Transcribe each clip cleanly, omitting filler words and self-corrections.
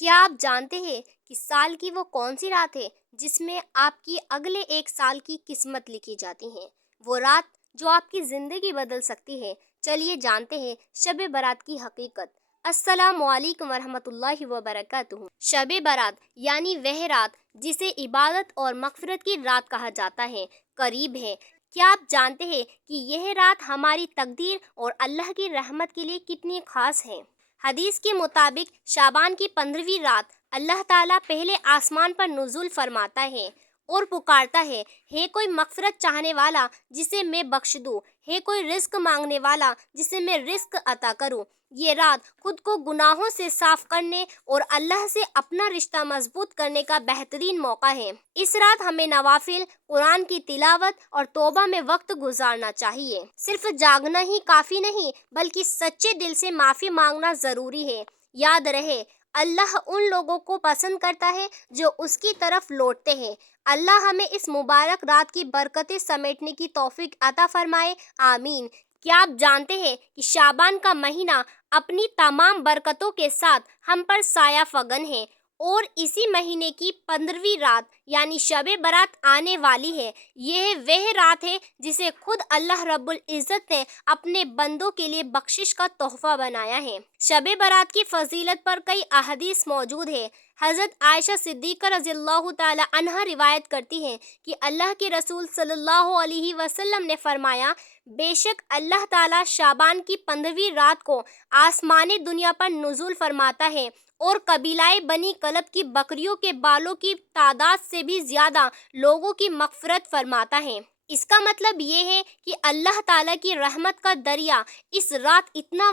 کیا آپ جانتے ہیں کہ سال کی وہ کون سی رات ہے جس میں آپ کی اگلے ایک سال کی قسمت لکھی جاتی ہے؟ وہ رات جو آپ کی زندگی بدل سکتی ہے۔ چلیے جانتے ہیں شب برات کی حقیقت۔ السلام علیکم ورحمۃ اللہ وبرکاتہ۔ شب برات یعنی وہ رات جسے عبادت اور مغفرت کی رات کہا جاتا ہے، قریب ہے۔ کیا آپ جانتے ہیں کہ یہ رات ہماری تقدیر اور اللہ کی رحمت کے لیے کتنی خاص ہے؟ حدیث کے مطابق شعبان کی 15ویں رات اللہ تعالیٰ پہلے آسمان پر نزول فرماتا ہے اور پکارتا ہے کوئی مغفرت چاہنے والا جسے میں بخش دوں، ہے کوئی رزق مانگنے والا جسے میں رزق عطا کروں۔ یہ رات خود کو گناہوں سے صاف کرنے اور اللہ سے اپنا رشتہ مضبوط کرنے کا بہترین موقع ہے۔ اس رات ہمیں نوافل، قرآن کی تلاوت اور توبہ میں وقت گزارنا چاہیے۔ صرف جاگنا ہی کافی نہیں بلکہ سچے دل سے معافی مانگنا ضروری ہے۔ یاد رہے، اللہ ان لوگوں کو پسند کرتا ہے جو اس کی طرف لوٹتے ہیں۔ اللہ ہمیں اس مبارک رات کی برکتیں سمیٹنے کی توفیق عطا فرمائے، آمین۔ کیا آپ جانتے ہیں کہ شعبان کا مہینہ اپنی تمام برکتوں کے ساتھ ہم پر سایہ فگن ہے، اور اسی مہینے کی 15ویں رات یعنی شب برات آنے والی ہے۔ یہ وہ رات ہے جسے خود اللہ رب العزت نے اپنے بندوں کے لیے بخشش کا تحفہ بنایا ہے۔ شب برات کی فضیلت پر کئی احادیث موجود ہے۔ حضرت عائشہ صدیقہ رضی اللہ تعالی عنہا روایت کرتی ہیں کہ اللہ کے رسول صلی اللہ علیہ وسلم نے فرمایا، بے شک اللہ تعالیٰ شعبان کی 15ویں رات کو آسمان دنیا پر نزول فرماتا ہے اور قبیلہ بنی کلب کی بکریوں کے بالوں کی تعداد سے بھی زیادہ لوگوں کی مغفرت فرماتا ہے۔ اس کا مطلب یہ ہے کہ اللہ تعالیٰ کی رحمت کا دریا اس رات اتنا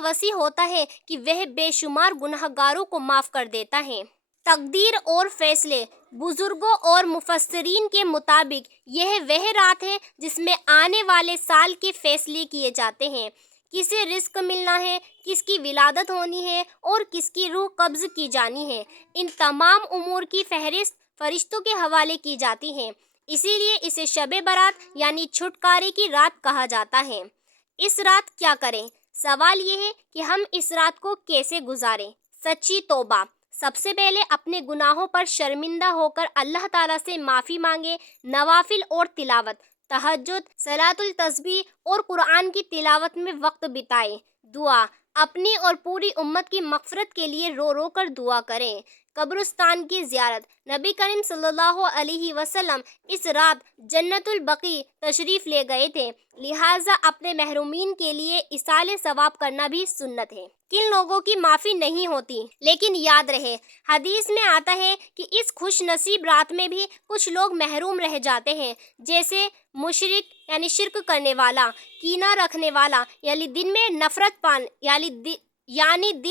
وسیع ہوتا ہے کہ وہ بے شمار گنہگاروں کو معاف کر دیتا ہے۔ تقدیر اور فیصلے۔ بزرگوں اور مفسرین کے مطابق یہ وہ رات ہے جس میں آنے والے سال کے فیصلے کیے جاتے ہیں۔ کسے رزق ملنا ہے، کس کی ولادت ہونی ہے اور کس کی روح قبض کی جانی ہے، ان تمام امور کی فہرست فرشتوں کے حوالے کی جاتی ہے۔ اسی لیے اسے شب برات یعنی چھٹکارے کی رات کہا جاتا ہے۔ اس رات کیا کریں؟ سوال یہ ہے کہ ہم اس رات کو کیسے گزاریں؟ سچی توبہ۔ سب سے پہلے اپنے گناہوں پر شرمندہ ہو کر اللہ تعالیٰ سے معافی مانگے۔ نوافل اور تلاوت، تہجد، صلاۃ التسبیح اور قرآن کی تلاوت میں وقت بتائیں۔ دعا، اپنی اور پوری امت کی مغفرت کے لیے رو رو کر دعا کریں۔ قبرستان کی زیارت۔ نبی کریم صلی اللہ علیہ وسلم اس رات جنت البقیع تشریف لے گئے تھے، لہٰذا اپنے محرومین کے لیے ایصال ثواب کرنا بھی سنت ہے۔ کن لوگوں کی معافی نہیں ہوتی، لیکن یاد رہے، حدیث میں آتا ہے کہ اس خوش نصیب رات میں بھی کچھ لوگ محروم رہ جاتے ہیں، جیسے مشرک یعنی شرک کرنے والا، کینہ رکھنے والا یعنی دل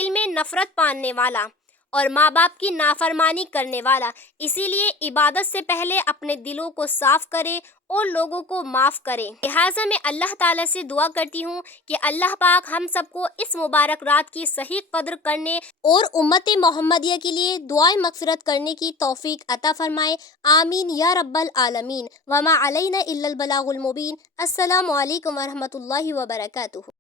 میں نفرت پالنے والا، اور ماں باپ کی نافرمانی کرنے والا۔ اسی لیے عبادت سے پہلے اپنے دلوں کو صاف کریں اور لوگوں کو معاف کریں۔ لہٰذا میں اللہ تعالیٰ سے دعا کرتی ہوں کہ اللہ پاک ہم سب کو اس مبارک رات کی صحیح قدر کرنے اور امت محمدیہ کے لیے دعائے مغفرت کرنے کی توفیق عطا فرمائے، آمین یا رب العالمین۔ وما علینا الا البلاغ المبین۔ السلام علیکم ورحمۃ اللہ وبرکاتہ۔